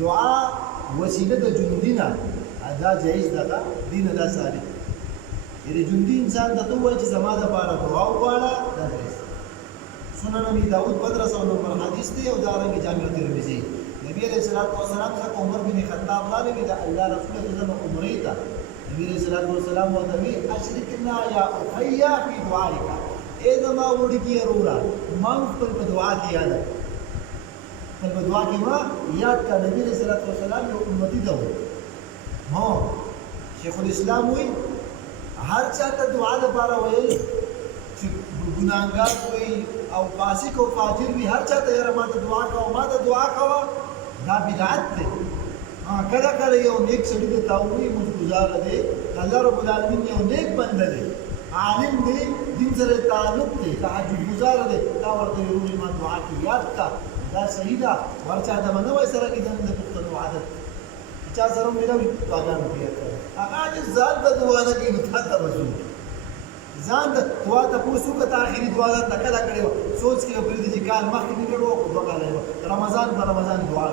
دعا وسیله د جندي نه دا جایز ده دین دا ثابت یعنی جندي انسان ته وایي چې زما دپاره دعا وغواړه دا جایز سنن نبی داود 1500 نمبر حدیث دی او دارنګه جامع ترمذی نبی علیہ الصلوۃ والسلام څخه عمر بن خطاب راغی دا الله رسول الله عمره ته نبی علیہ الصلوۃ والسلام وتوی اشرکنا یا اخیا فی دعائک اے زما وړي کی اورا ما خپل په دعا کې یاد په دعا کې ما یاد کا نبی علیہ الصلوۃ والسلام یو امتی ده هو شیخ الاسلام وی هر چاته دعا لپاره ویل چې ګناګار وي او فاسق او فاجر وي هر چاته یاره ما ته دعا کوه ما ته دعا کوه دا بدعت دی کله کله یو نیک سړي ته تاوي مزګزار دی الله رب العالمین یو نیک بنده دی عالم دی دین سره تعلق دی تهجد گزار دی دا ورته ویلي ما دعا کې یاد کا دا صحیح ده ورچا د منوي سره کې د پښتنو عادت چا سره ملوي دعاګانو کوي هغه چې ذات د دعا نه کې متحده وځو ځان د دعا ته پوسو که ته اخري دعا ده کله کړې سوچ کې په دې چې کال مخکې کړو او دعا کوي رمضان په رمضان دعا